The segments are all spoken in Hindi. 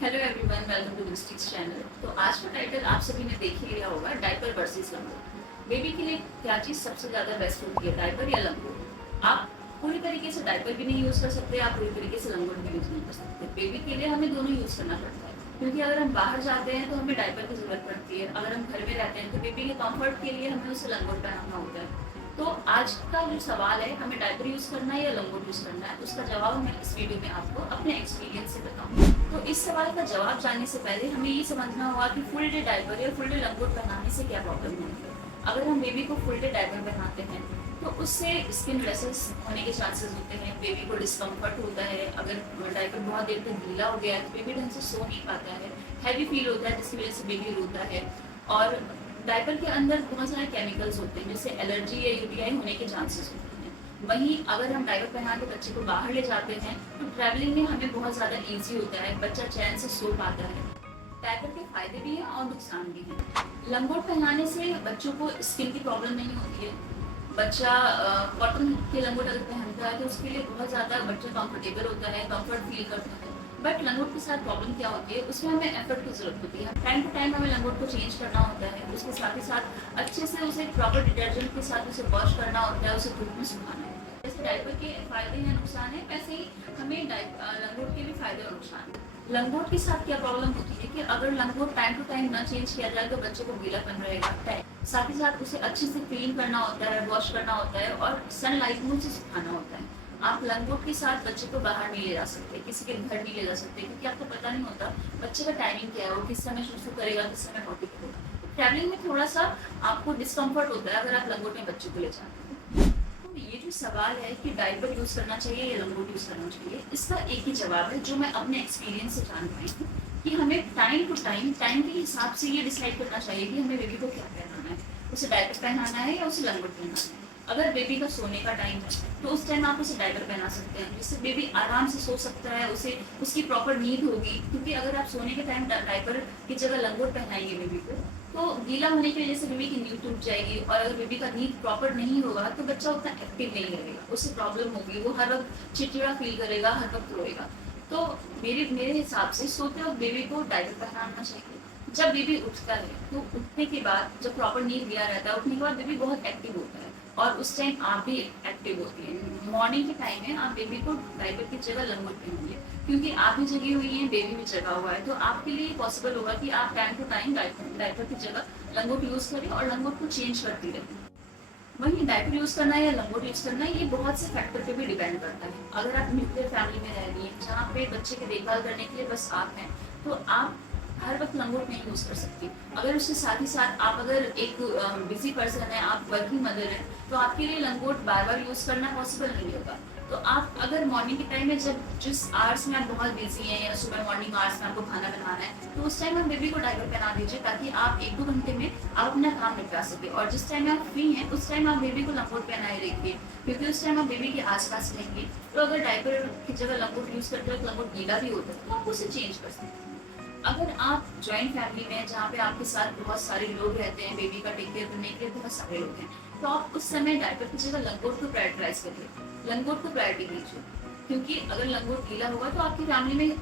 Hello everyone, welcome to district channel. तो आज का टाइटल आप सभी ने देख ही लिया होगा, डायपर वर्सेस लंगोट। बेबी के लिए क्या चीज़ सबसे ज़्यादा बेस्ट होती है, डायपर या लंगोट? आप पूरी तरीके से डायपर भी नहीं यूज़ कर सकते, आप पूरी तरीके से लंगोट भी यूज़ नहीं कर सकते। बेबी के लिए हमें दोनों यूज़ करना पड़ता है, क्योंकि अगर हम बाहर जाते हैं तो हमें डायपर की ज़रूरत पड़ती है। अगर हम घर में रहते हैं तो बेबी के कम्फर्ट के लिए हमें उसे लंगोट पहनाना होता है। तो आज का जो सवाल है, हमें डायपर यूज़ करना है या लंगोट यूज़ करना है, उसका जवाब मैं इस वीडियो में आपको अपने एक्सपीरियंस से बताऊंगी। तो इस सवाल का जवाब जानने से पहले हमें ये समझना होगा कि फुल डे डायपर या फुल डे लंगोट पहनाने से क्या प्रॉब्लम होती है। अगर हम बेबी को फुल डे डायपर पहनाते हैं तो उससे स्किन रैशेस होने के चांसेस होते हैं, बेबी को डिस्कम्फर्ट होता है। अगर डायपर बहुत देर तक गीला हो गया है तो बेबी ढंग से सो नहीं पाता है, हैवी फील होता है, जिसकी वजह से बेबी रोता है। और डायपर के अंदर बहुत सारे केमिकल्स होते हैं, जिससे एलर्जी या यूटीआई होने के चांसेस होते हैं। वहीं अगर हम डायपर पहना के बच्चे को बाहर ले जाते हैं तो ट्रैवलिंग में हमें बहुत ज़्यादा ईजी होता है, बच्चा चैन से सो पाता है। डायपर के फायदे भी हैं और नुकसान भी हैं। लंगोट पहनाने से बच्चों को स्किन की प्रॉब्लम नहीं होती है। बच्चा कॉटन के लंगोट अगर पहनता है तो उसके लिए बहुत ज़्यादा बच्चा कंफर्टेबल होता है, कंफर्ट फील करता है। बट लंगोट के साथ प्रॉब्लम क्या होती है, उसमें हमें एफर्ट की ज़रूरत होती है। टाइम टू टाइम हमें लंगोट को चेंज करना होता है, उसके साथ ही साथ अच्छे से उसे प्रॉपर डिटर्जेंट के साथ उसे वॉश करना होता है, उसे धूप में सुखाना होता है। जैसे डायपर के फायदे हैं, नुकसान है, वैसे ही हमें लंगोट के भी फायदे और नुकसान है। लंगोट के साथ क्या प्रॉब्लम होती है कि अगर लंगोट टाइम टू टाइम ना चेंज किया जाए तो बच्चे को गीलापन रहेगा। साथ ही साथ उसे अच्छे से क्लीन करना होता है, वॉश करना होता है और सनलाइट में उसे सुखाना होता है। आप लंगोट के साथ बच्चे को बाहर नहीं ले जा सकते, किसी के घर नहीं ले जा सकते, क्योंकि आपको पता नहीं होता बच्चे का टाइमिंग क्या है, वो किस समय शुरू करेगा, किस समय पॉटी करेगा। ट्रैवलिंग में थोड़ा सा आपको डिस्कम्फर्ट होता है अगर आप लंगोट में बच्चे को ले जाते हैं। तो ये जो सवाल है कि डायपर यूज करना चाहिए या लंगोट यूज करना चाहिए, इसका एक ही जवाब है जो मैं अपने एक्सपीरियंस से जान पाई हूँ, कि हमें टाइम टू टाइम के हिसाब से ये डिसाइड करना चाहिए कि हमें बेबी को क्या पहनाना है, उसे डायपर पहनाना है या उसे लंगोट पहनाना है। अगर बेबी का सोने का टाइम है तो उस टाइम आप उसे डायपर पहना सकते हैं, जिससे बेबी आराम से सो सकता है, उसे उसकी प्रॉपर नींद होगी। क्योंकि अगर आप सोने के टाइम डायपर की जगह लंगोट पहनाएंगे बेबी को तो गीला होने की वजह से बेबी की नींद टूट जाएगी, और अगर बेबी का नींद प्रॉपर नहीं होगा तो बच्चा उतना एक्टिव नहीं रहेगा, उससे प्रॉब्लम होगी, वो हर वक्त चिड़चिड़ा फील करेगा, हर वक्त रोएगा। तो मेरे हिसाब से सोते वक्त बेबी को डायपर पहनाना चाहिए। जब बेबी उठता है तो उठने के बाद जब प्रॉपर नींद लिया रहता है, उठने के बाद बेबी बहुत एक्टिव होता है और उस टाइम आप भी एक्टिव होती है। मॉर्निंग के टाइम में आप बेबी को डायपर की जगह लंगोट पहनाइए, क्योंकि आप भी जगी हुई हैं, बेबी भी जगा हुआ है, तो आपके लिए पॉसिबल होगा कि आप टाइम टू टाइम डायपर की जगह लंगोट यूज करें और लंगोट को चेंज करती रहें। वहीं डायपर यूज करना है या लंगोट यूज करना है, ये बहुत से फैक्टर पे भी डिपेंड करता है। अगर आप न्यूक्लियर फैमिली में रह रही हैं जहाँ पे बच्चे की देखभाल करने के लिए बस आप हैं, तो आप हर वक्त लंगोट नहीं यूज कर सकती। अगर उसके साथ ही साथ आप अगर एक बिजी पर्सन है, आप वर्किंग मदर हैं, तो आपके लिए लंगोट बार बार यूज करना पॉसिबल नहीं होगा। तो आप अगर मॉर्निंग के टाइम में जब जिस आवर्स में आप बहुत बिजी हैं या सुबह मॉर्निंग आवर्स में आपको खाना बनाना है, तो उस टाइम आप बेबी को डायपर पहना दीजिए, ताकि आप 1-2 घंटे में आप अपना काम निपटा सके। और जिस टाइम आप फ्री हैं उस टाइम आप बेबी को लंगोट पहनाए रखिए, क्योंकि उस टाइम आप बेबी के आसपास रहेंगे। तो अगर डायपर की जगह लंगोट यूज करते हो, लंगोट गीला भी होता है, तो आप उसे चेंज कर सकते हैं। अगर आप जॉइंट फैमिली में जहाँ पे आपके साथ बहुत सारे लोग रहते हैं, बेबी का टेक केयर करने के लिए बहुत सारे लोग हैं, तो आप उस समय डायपर की जगह लंगोट को प्रायोरिटाइज करिए, लंगोट को प्रायोरिटी दीजिए। क्योंकि अगर लंगोट गीला होगा तो आपकी फैमिली में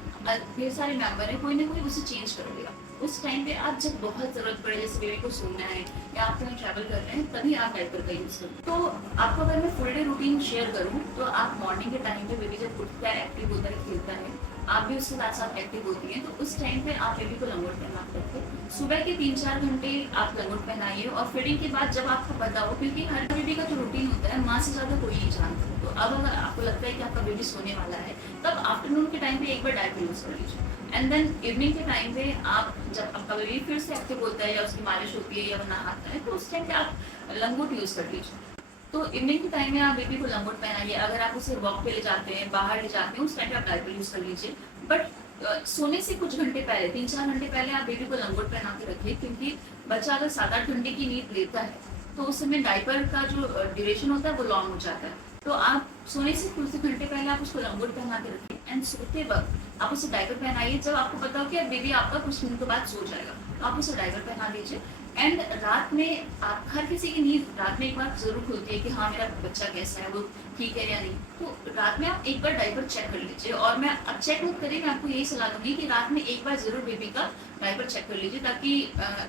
ढेर सारे मेंबर हैं, कोई ना कोई उसे चेंज कर देगा। उस टाइम पे आप जब बहुत जरूरत पड़े, जैसे बेबी को सोना है या आप कहीं ट्रैवल कर रहे हैं, तभी आप डायपर का यूज करें। तो आपको अगर मैं फुल डे रूटीन शेयर करूँ तो आप मॉर्निंग के टाइम पे बेबी जब उठता है, एक्टिव होता है, खेलता है, आप भी उसके साथ साथ एक्टिव होती हैं, तो उस टाइम पे आप बेबी को लंगोट पहना करके सुबह के 3-4 घंटे आप लंगोट पहनाइए। और फीडिंग के बाद जब आपको पता हो, क्योंकि हर बेबी का जो रूटीन होता है माँ से ज़्यादा कोई नहीं जानता, तो अब अगर आपको लगता है कि आपका बेबी सोने वाला है, तब आफ्टरनून के टाइम पे एक बार डायपर यूज़ कर लीजिए। एंड देन इवनिंग के टाइम पे आप जब आपका बेबी फिर से एक्टिव होता है या उसकी मालिश होती है या वो नहाता है, तो उस टाइम पे आप लंगोट यूज़ कर लीजिए। तो इवनिंग के टाइम में आप बेबी को लंगोट पहनाइए। अगर आप उसे वॉक पे ले जाते हैं, बाहर ले जाते हैं, उस टाइम पे आप डायपर यूज़ कर लीजिए। बट सोने से कुछ घंटे पहले, 3-4 घंटे पहले आप बेबी को लंगोट पहना के रखिए, क्योंकि बच्चा अगर 7-8 घंटे की नींद लेता है तो उस समय डायपर का जो ड्यूरेशन होता है वो लॉन्ग हो जाता है। तो आप सोने से कुछ घंटे पहले आप उसको लंगोट पहना के रखिए, एंड सोते वक्त आप उसे डायपर पहनाइए। जब आपको पता हो कि बेबी आपका कुछ दिन के बाद सो जाएगा, तो आप उसे डायपर पहना दीजिए। एंड रात में आप हर किसी की नींद रात में एक बार जरूर खुलती है कि हाँ मेरा बच्चा कैसा है, वो ठीक है या नहीं। तो रात में आप एक बार डायपर चेक कर लीजिए, और मैं अब चेक मत करिए, मैं आपको यही सलाह दूंगी कि रात में एक बार जरूर बेबी का डायपर चेक कर लीजिए, ताकि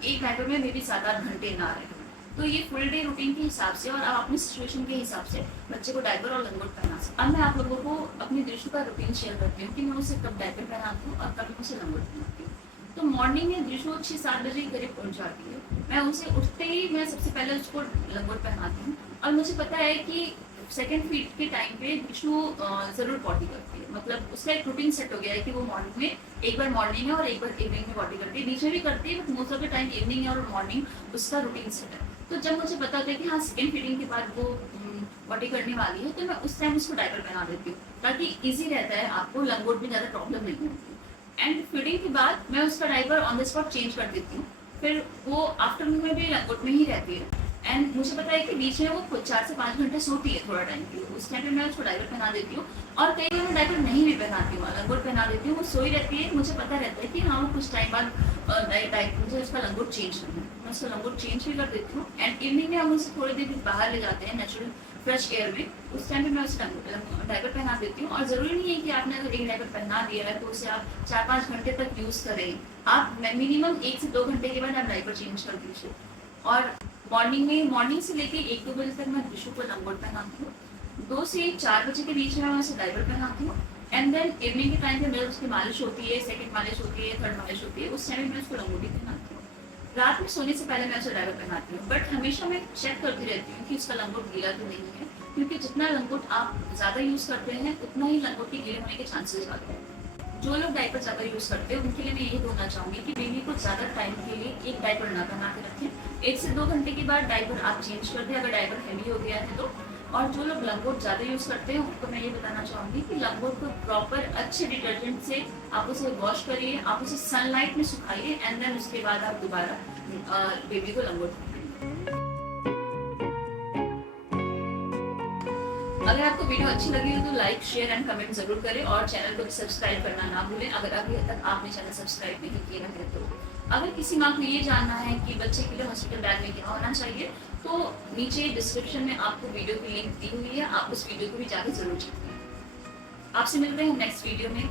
एक डायपर में मे बी 7-8 घंटे ना रहे। तो ये फुल डे रूटीन के हिसाब से और आप अपनी सिचुएशन के हिसाब से बच्चे को डायपर और लंगोट पहना सकते। अब मैं आप लोगों को अपनी दृष्टि का रूटीन शेयर करती हूँ कि मैं उसे कब डायपर पहनाती हूँ और कब मैं उसे लंगोट पहनाती हूँ। तो मॉर्निंग में दृष्टि 6-7 बजे के करीब पहुंच जाती है। मैं उसे उठते ही मैं सबसे पहले उसको लंगोट पहनाती हूँ, और मुझे पता है कि सेकेंड फीट के टाइम पे विष्णु जरूर पॉटी करती है। मतलब उसका एक रूटीन सेट हो गया है कि वो मॉर्निंग में एक बार मॉर्निंग में और एक बार इवनिंग में पॉटी करती है। बीच में भी करती है, but most of the time evening है और मॉर्निंग उसका रूटीन सेट है। तो जब मुझे पता होता है कि हाँ सेकेंड फीडिंग के बाद वो पॉटी करने वाली है, तो मैं उस टाइम उसको डायपर पहना देती हूँ, ताकि ईजी रहता है, आपको लंगोट में ज़्यादा प्रॉब्लम नहीं होती। एंड फीडिंग के बाद मैं उसका diaper on the spot change कर देती हूँ। फिर वो आफ्टरनून में भी लंगोट में ही रहती है। एंड मुझे पता है कि बीच में वो 4 से 5 घंटे सोती है थोड़ा टाइम के लिए, उस टाइम पे मैं उसको डायपर पहना देती हूँ। और कई बार मैं डायपर नहीं भी पहनाती हूँ, लंगोट पहना देती हूँ, वो सोई रहती है। मुझे पता रहता है कि हाँ वो कुछ टाइम बाद मुझे उसका लंगोट चेंज करना है, मैं उसका लंगोट चेंज भी कर देती हूँ। एंड इवनिंग में हम उसे थोड़ी देर बाहर ले जाते हैं नेचुरल फ्रेश एयर में, उस टाइम पे मैं उसे डायपर पहना देती हूँ। और ज़रूरी नहीं है कि आपने अगर एक डायपर पहना दिया है तो उसे आप 4-5 घंटे तक यूज़ करें। आप मिनिमम 1 से 2 घंटे के बाद आप डायपर चेंज कर दीजिए। और मॉर्निंग से लेके 1-2 बजे तक मैं विशु को लंगोट पहनाती हूँ। 2 से 4 बजे के बीच में मैं उसे डायपर पहनाती हूँ। एंड देन इवनिंग के टाइम पे मेरे उसकी मालिश होती है, सेकंड मालिश होती है, थर्ड मालिश होती है, उस टाइम मैं उसको लंगोटी पहनाती हूँ। रात में सोने से पहले मैं उसे डायपर पहनाती हूँ, बट हमेशा मैं चेक करती रहती हूँ कि उसका लंगोट गीला तो नहीं है, क्योंकि जितना लंगोट आप ज़्यादा यूज़ करते हैं उतना ही लंगोट के गीले होने के चांसेस ज़्यादा है। जो लोग डायपर ज़्यादा यूज़ करते हैं उनके लिए मैं यही बोलना चाहूँगी कि बेबी को ज़्यादा टाइम के लिए एक डायपर ना बना के रखें। 1 से 2 घंटे के बाद डायपर आप चेंज कर दें अगर डायपर हैवी हो गया है तो। और जो लोग लंगोट ज़्यादा यूज़ करते हैं उनको मैं ये बताना चाहूँगी कि लंगोट को प्रॉपर अच्छे डिटर्जेंट से आप उसे वॉश करिए, आप उसे सनलाइट में सुखाइए, एंड देन उसके बाद आप दोबारा बेबी को लंगोट पहनाइए। अगर आपको वीडियो अच्छी लगी हो तो लाइक, शेयर एंड कमेंट जरूर करें, और चैनल को सब्सक्राइब करना ना भूलें अगर अभी तक आपने चैनल सब्सक्राइब नहीं किया है तो। अगर किसी माँ को ये जानना है कि बच्चे के लिए हॉस्पिटल बैग में क्या होना चाहिए, तो नीचे डिस्क्रिप्शन में आपको वीडियो की लिंक दी हुई है, आप उस वीडियो को भी जाकर जरूर चेक करें। आपसे मिलते हैं नेक्स्ट वीडियो में।